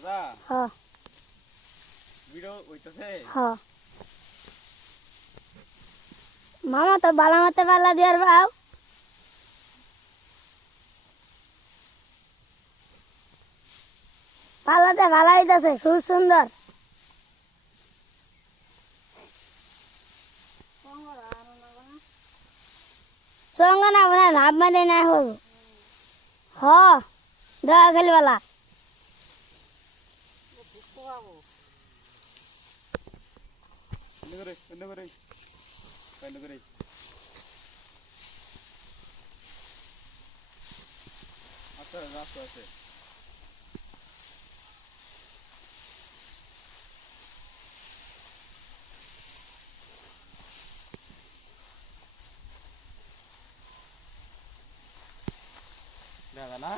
রাজা হ্যাঁ ভিডিও হইতাছে হ্যাঁ মামা তো বালা মতে পাল্লা দিয়ার বাও পাল্লাতে ভালো হইতাছে খুব সুন্দর সঙ্গ না মনে লাভ মানে না হল হ দেওয়া খেলবেলা বন্ধ করে আচ্ছা রাস্তা আছে দাদা না